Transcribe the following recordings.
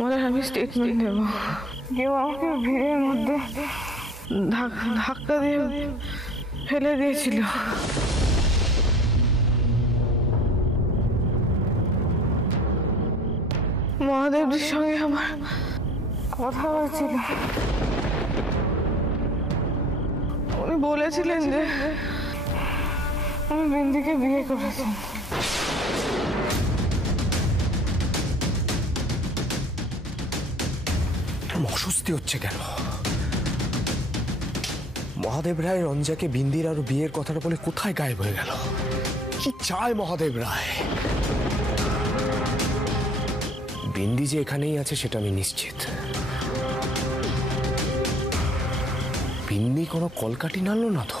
মনে হয় আমি স্টেটমেন্ট দেব। কেউ আমাকে ভিড়ের মধ্যে ধাক্কা দিয়ে ফেলে দিয়েছিল। মহাদেবজির সঙ্গে আমার কথা হয়েছিল। উনি বলেছিলেন যে আমি বিন্দিকে বিয়ে করেছি। অস্বস্তি হচ্ছে কেন? মহাদেব রায় রঞ্জাকে বিন্দির আর বিয়ের কথাটা বলে কোথায় গায়েব হয়ে গেল? কি চায় মহাদেব রায়? বিন্দি যে এখানেই আছে সেটা আমি নিশ্চিত। বিন্দি কোনো কলকাঠি নাড়ল না তো,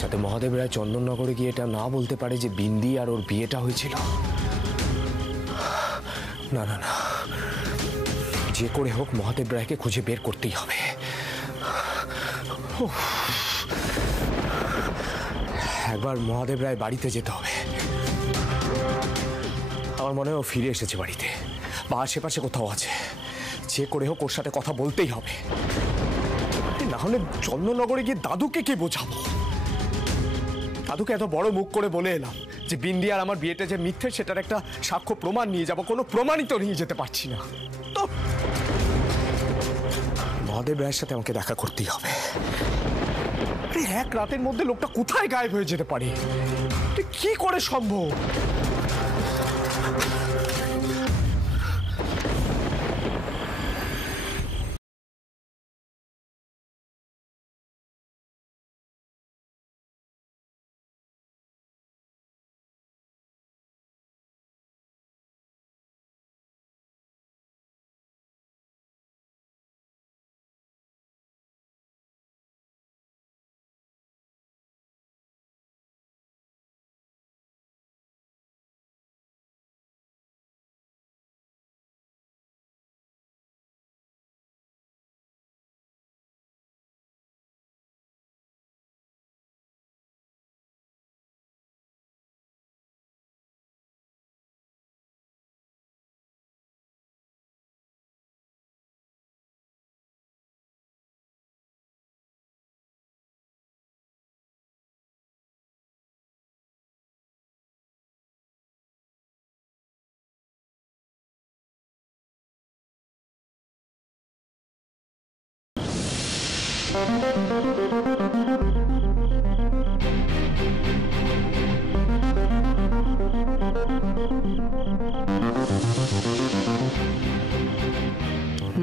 যাতে মহাদেব রায় চন্দননগরে গিয়ে এটা না বলতে পারে যে বিন্দি আর ওর বিয়েটা হয়েছিল। না না না, যে করে হোক মহাদেব রায়কে খুঁজে বের করতেই হবে। একবার মহাদেব রায় বাড়িতে যেতে হবে। আমার মনে হয় ও ফিরে এসেছে বাড়িতে বা আশেপাশে কোথাও আছে। যে করে হোক ওর সাথে কথা বলতেই হবে, না হলে চন্দননগরে গিয়ে দাদুকে কি বোঝাবো? দাদুকে এত বড় মুখ করে বলে এলাম যে বিন্দি আর আমার বিয়েটা যে মিথ্যে সেটার একটা সাক্ষ্য প্রমাণ নিয়ে যাব, কোনো প্রমাণই তো নিয়ে যেতে পারছি না। তো মহাদেব রায়ের সাথে আমাকে দেখা করতেই হবে। এক রাতের মধ্যে লোকটা কোথায় গায়েব হয়ে যেতে পারে? কি করে সম্ভব?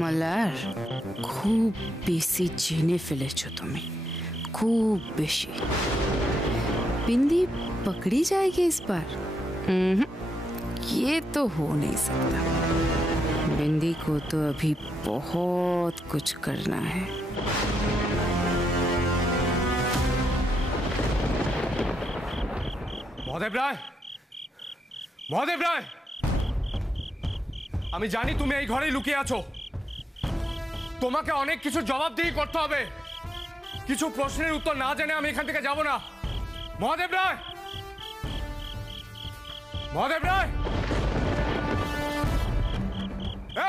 মালার, খুব বেশি জেনে ফেলেছো তুমি, खूब बेशी। बिंदी पकड़ी जाएगी इस बार? ये तो हो नहीं सकता। बिंदी को तो अभी बहुत कुछ करना है। মহাদেব রায়, মহাদেব রায়, আমি জানি তুমি এই ঘরেই লুকিয়ে আছো। তোমাকে অনেক কিছু জবাবদিহি করতে হবে। কিছু প্রশ্নের উত্তর না জেনে আমি এখান থেকে যাব না। মহাদেব রায়, মহাদেব রায়,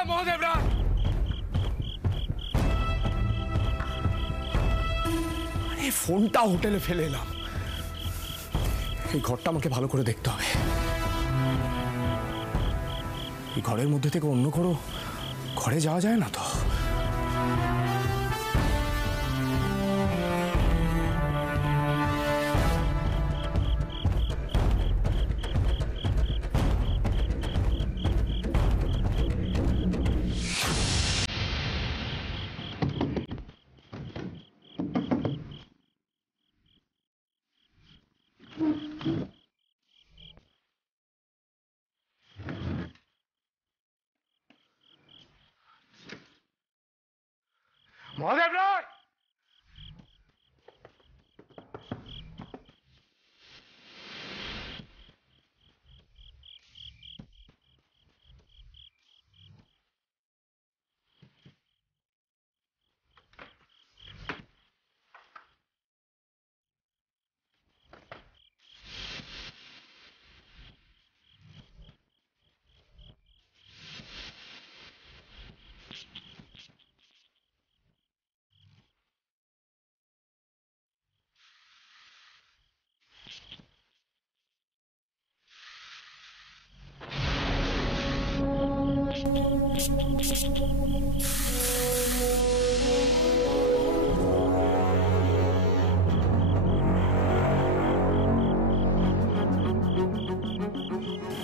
মহাদেব রায়। এই ফোনটা হোটেলে ফেলে এলাম। এই ঘরটা আমাকে ভালো করে দেখতে হবে। এই ঘরের মধ্যে থেকে অন্য কোনো ঘরে যাওয়া যায় না তো?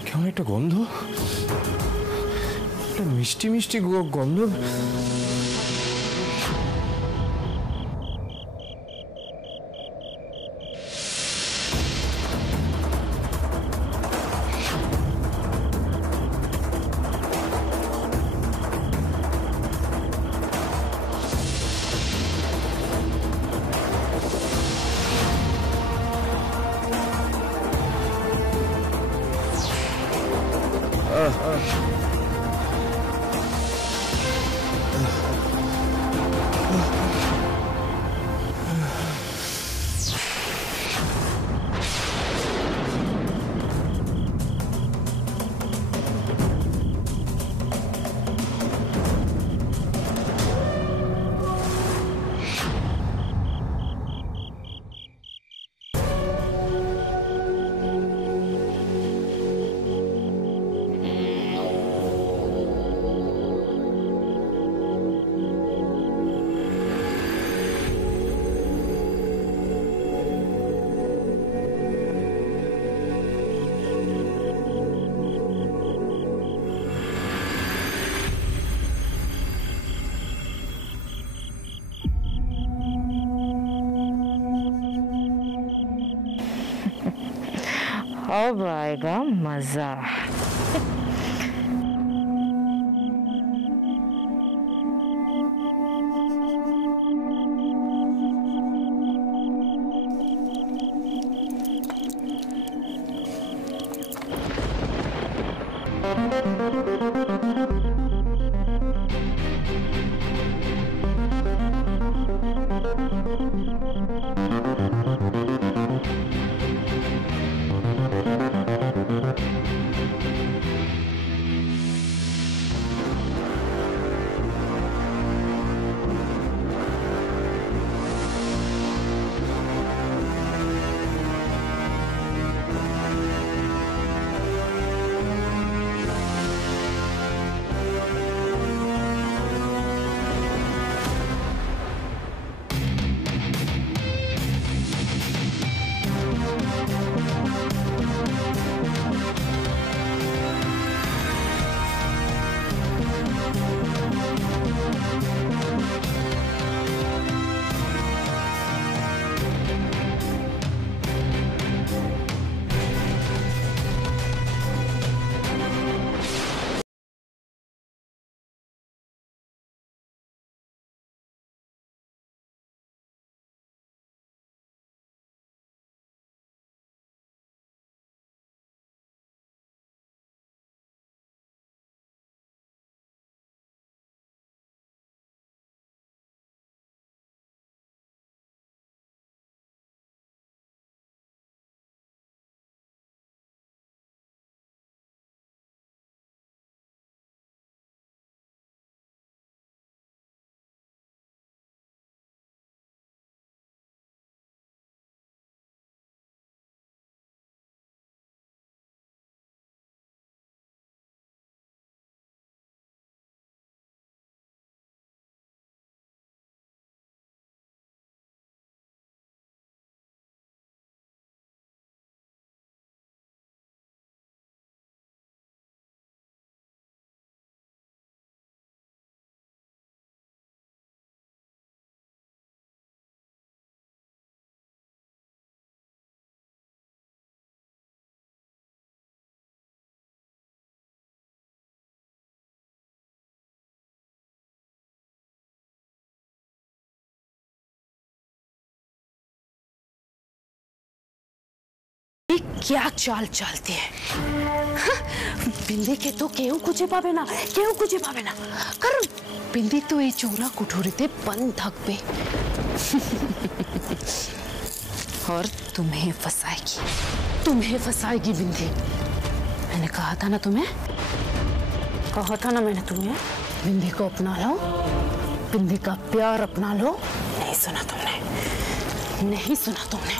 কেমন একটা গন্ধ, একটা মিষ্টি মিষ্টি গন্ধ। अब आएगा मजा। क्या चाल चलती है बिंदी के तो केव कुछ पावे ना कारण बिंदी तो ये चोरा कुठोरीते बंद थकबे और तुम्हें फंसाएगी बिंदी। मैंने कहा था ना मैंने तुम्हें बिंदी को अपना लो, बिंदी का प्यार अपना लो। नहीं सुना तुमने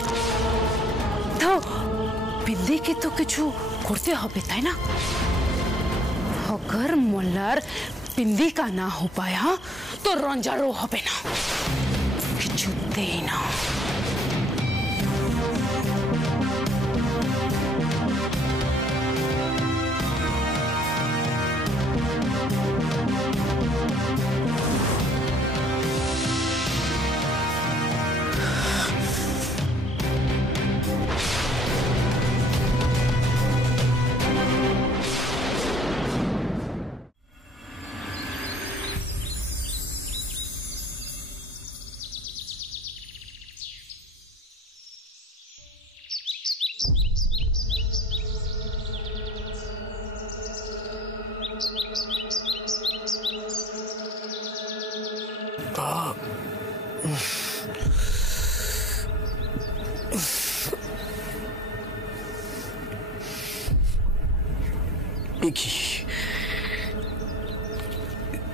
तो बिंदी के तो किछु करते हो बेटा ना। अगर मोल्लार बिंदी का ना हो पाया तो रंजारो होबे ना, কিছুতেই না।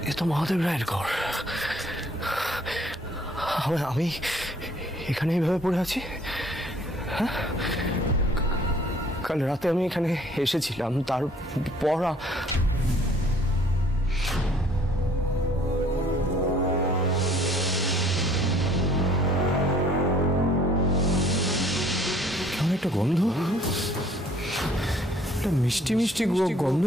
ये तो महादेव राয়ের ঘর। আমি এখানে এইভাবে পড়ে আছি। কাল রাতে আমি এখানে এসেছিলাম, তারপর কেমন একটা গন্ধ, একটা মিষ্টি মিষ্টি গন্ধ।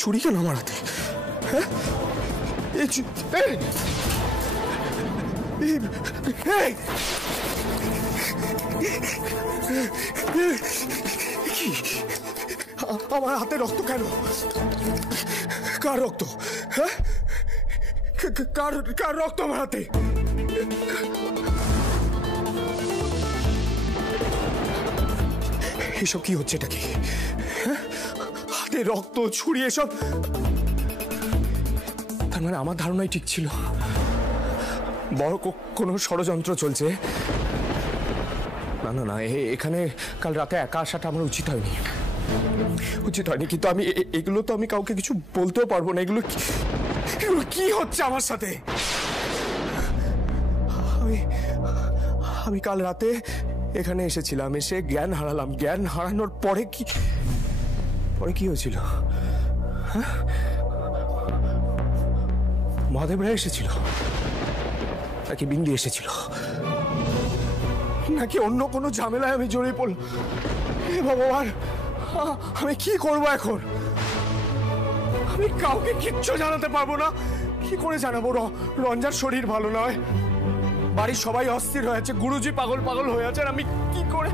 ছুরি কেন আমার হাতে? আমার হাতে রক্ত কেন? কার রক্ত? হ্যাঁ, কার রক্ত আমার হাতে? এসব কি হচ্ছে? এটা কি? হাতে রক্ত, ছুরি, এসব? তার মানে আমার ধারণাই ঠিক ছিল, বড় কোনো ষড়যন্ত্র চলছে। না না না, এখানে কাল রাতে একা আসাটা আমার উচিত হয়নি, কিন্তু আমি এগুলো তো আমি কাউকে কিছু বলতেও পারবো না। এগুলো কি হচ্ছে আমার সাথে? আমি কাল রাতে এখানে এসেছিলাম, এসে জ্ঞান হারালাম। জ্ঞান হারানোর পরে কি হয়েছিল? মহাদেব রায় এসেছিল, নাকি বিন্দি এসেছিল, নাকি অন্য কোনো ঝামেলায় আমি জড়িয়ে পড়লাম? হে ভগবান, আমি কি করব এখন? আমি কাউকে কিচ্ছু জানাতে পারবো না। কি করে জানাবো? রঞ্জার শরীর ভালো নয়, বাড়ির সবাই অস্থির হয়ে আছে, গুরুজি পাগল পাগল হয়ে আছে। আমি কি করে?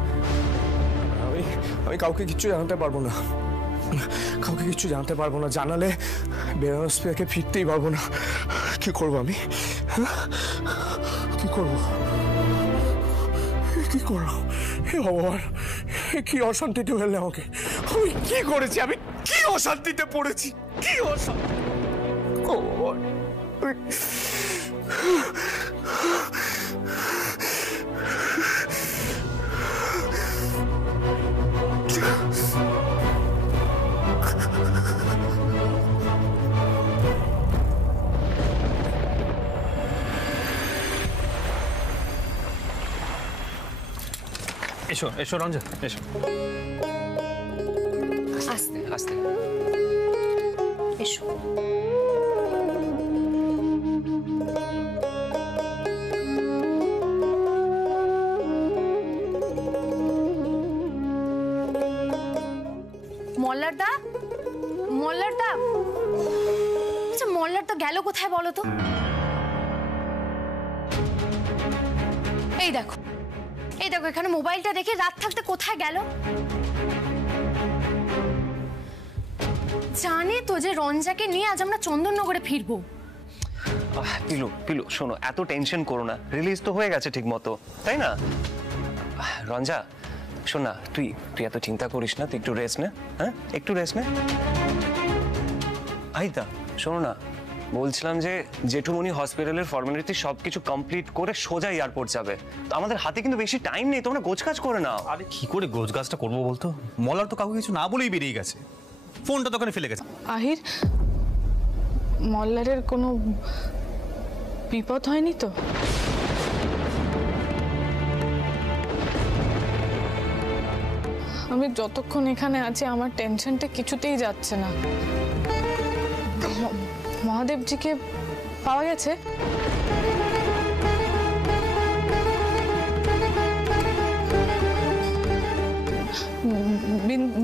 আমি কাউকে কিচ্ছু জানাতে পারবো না, কাউকে কিচ্ছু জানাতে পারবো না। জানালে বেনারসকে ফিরতেই পারবো না। কি করবো আমি? কি করবো? কি করবো? হে ভগবান, কি অশান্তিতে ফেললে আমাকে! আমি কি করেছি? আমি কি অশান্তিতে পড়েছি? কি অশান্তি! এসো এসো রঞ্জন, এসো। আস্তে আস্তে। এসো। মল্লারদা, মল্লারদা, আচ্ছা মল্লারদা গেল কোথায় বলো তো? এই দেখো এখানে মোবাইলটা রেখে রাত থাকতে কোথায় গেল? জানে তো যে রঞ্জাকে নিয়ে আজ আমরা চন্দননগরে ফিরবো। পিলু পিলু শোনো, এত টেনশন করো না, রিলিজ তো হয়ে গেছে ঠিক মতো, তাই না? রঞ্জা শোন না, তুই এত চিন্তা করিস না, তুই একটু রেস্ট নে। হ্যাঁ, একটু রেস্ট নে। আইদা শোনো না, বলছিলাম যে জেঠুমনি হসপিটালের ফর্মালিটি সবকিছু কমপ্লিট করে সোজা এয়ারপোর্ট যাবে। তো আমাদের হাতে কিন্তু বেশি টাইম নেই, তোমরা গোছকাজ করে নাও। আরে কি করে গোছগাছটা করবো বলতো? মলার তো কাউকে কিছু না বলেই বেরিয়ে গেছে, ফোনটা তো ওখানে ফেলে গেছে। আহির, মল্লারের কোনো বিপদ হয়নি তো? আমি যতক্ষণ এখানে আছি আমার টেনশনটা কিছুতেই যাচ্ছে না। মহাদেবজিকে পাওয়া গেছে?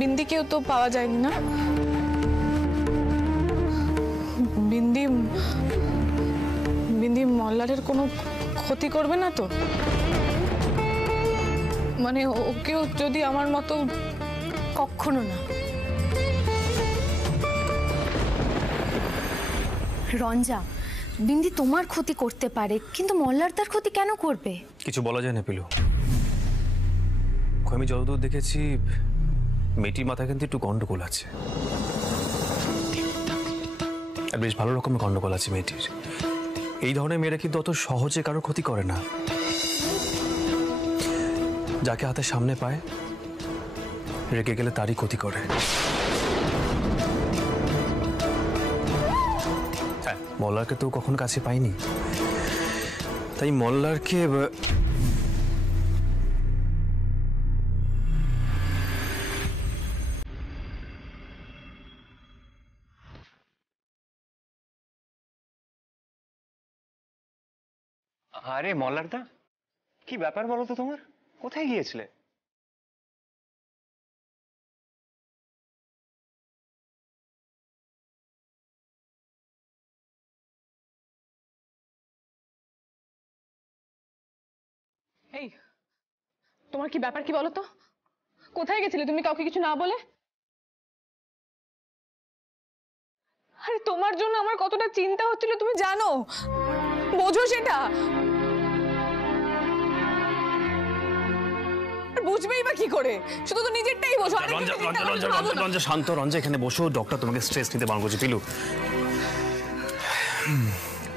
বিন্দিকেও তো পাওয়া যায়নি না? বিন্দি মল্লারের কোনো ক্ষতি করবে না তো? মানে ওকেও যদি আমার মতো? কখনো না। রঞ্জা, বিন্দি তোমার ক্ষতি করতে পারে, কিন্তু মল্লার তার ক্ষতি কেন করবে? কিছু বলা যায় না পিলু। আমি যতদূর দেখেছি মেয়েটির মাথায় কিন্তু একটু গন্ডগোল আছে, আর বেশ ভালো রকমের গন্ডগোল আছে মেয়েটির। এই ধরনের মেয়েরা কিন্তু অত সহজে কারোর ক্ষতি করে না, যাকে হাতের সামনে পায় রেগে গেলে তারই ক্ষতি করে। হ্যাঁ, মল্লারকে তো কখনো কাছে পাইনি, তাই মল্লারকে আরে মল্লারদা, কি ব্যাপার বলো তো, তোমার কোথায় গিয়েছিলে? এই, তোমার কি ব্যাপার কি বলো তো? কোথায় গেছিলে তুমি কাউকে কিছু না বলে? আরে তোমার জন্য আমার কতটা চিন্তা হচ্ছিল তুমি জানো, বোঝো সেটা? বুঝবেই বা কি করে, শুধু তো নিজেরটাই বোঝো। রঞ্জা শান্ত, রঞ্জা এখানে বসো, ডক্টর তোমাকে স্ট্রেস নিতে বারণ করছে। পিলু,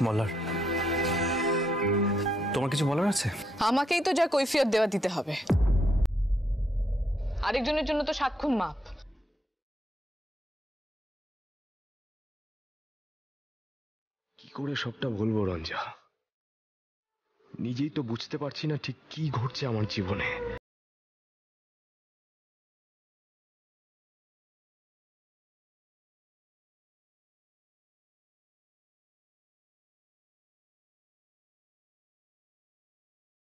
মল্লার তোমার কিছু বলার আছে? আমাকেই তো যা কৈফিয়ত দেওয়া দিতে হবে, আরেকজনের জন্য তো 7 খুন মাপ। কি করে সবটা বলবো রঞ্জা, নিজেই তো বুঝতে পারছি না ঠিক কি ঘটছে আমার জীবনে।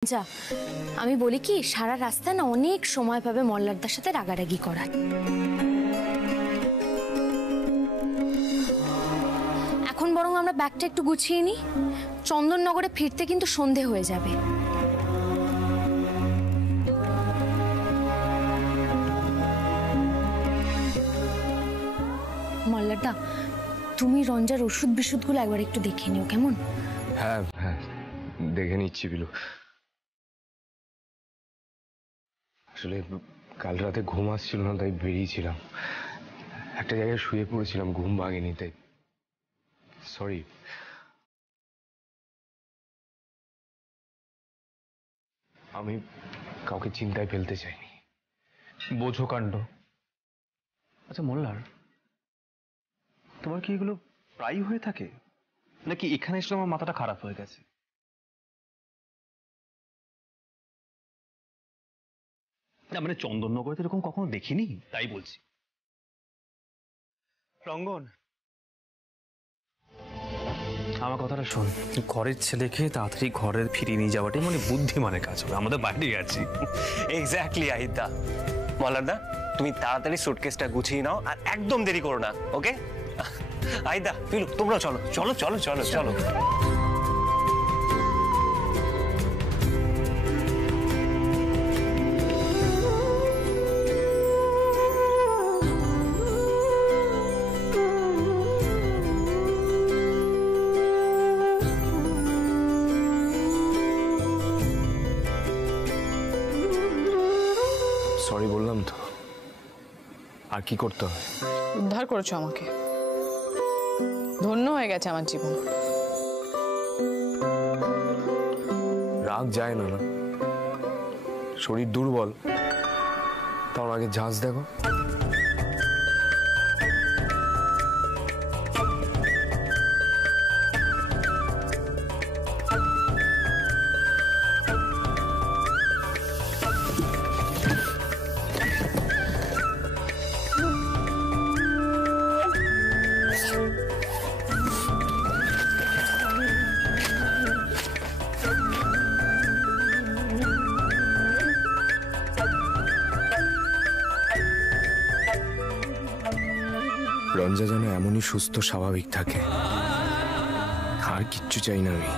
যা, আমি বলি কি, সারা রাস্তা না অনেক সময় পাবে মল্লারদার সাথে রাগারাগি করার। এখন বরং আমরা ব্যাগটা একটু গুছিয়ে নিই, চন্দননগরে ফিরতে কিন্তু সন্ধে হয়ে যাবে। মল্লারদা, তুমি রঞ্জার ওষুধ বিশুদ্ধগুলো একবার একটু দেখে নিও, কেমন? হ্যাঁ হ্যাঁ, দেখে নিচ্ছি বিলু। আসলে কাল রাতে ঘুম আসছিল না, তাই বেরিয়েছিলাম, একটা জায়গায় শুয়ে পড়েছিলাম, ঘুম ভাঙেনি, তাই সরি। আমি কাউকে চিন্তায় ফেলতে চাইনি। বোঝো কাণ্ড। আচ্ছা মল্লার, তোমার কি এগুলো প্রায়ই হয়ে থাকে, নাকি এখানে এসে আমার মাথাটা খারাপ হয়ে গেছে? না মানে চন্দননগরে এরকম কখনো দেখিনি, তাই বলছি। রঙ্গন, আমার কথাটা শোন, ঘরের ছেলেকে তাড়াতাড়ি ঘরে ফিরিয়ে নিয়ে যাওয়াটাই মানে বুদ্ধিমানের কাজ হবে। আমাদের বাইরে আছি। এক্স্যাক্টলি আহিদা। মল্লারদা, তুমি তাড়াতাড়ি সুটকেসটা গুছিয়ে নাও আর একদম দেরি করো না, ওকে? আহিদা, পিলু, তোমরা চলো চলো চলো চলো চলো। সরি বললাম তো। আর কি করতে হবে? উদ্ধার করেছো আমাকে, ধন্য হয়ে গেছে আমার জীবন। রাগ যায় না না, শরীর দুর্বল, তার আগে ঝাঁজ দেখো। রঞ্জা যেন এমনই সুস্থ স্বাভাবিক থাকে, আর কিচ্ছু চাই না আমি।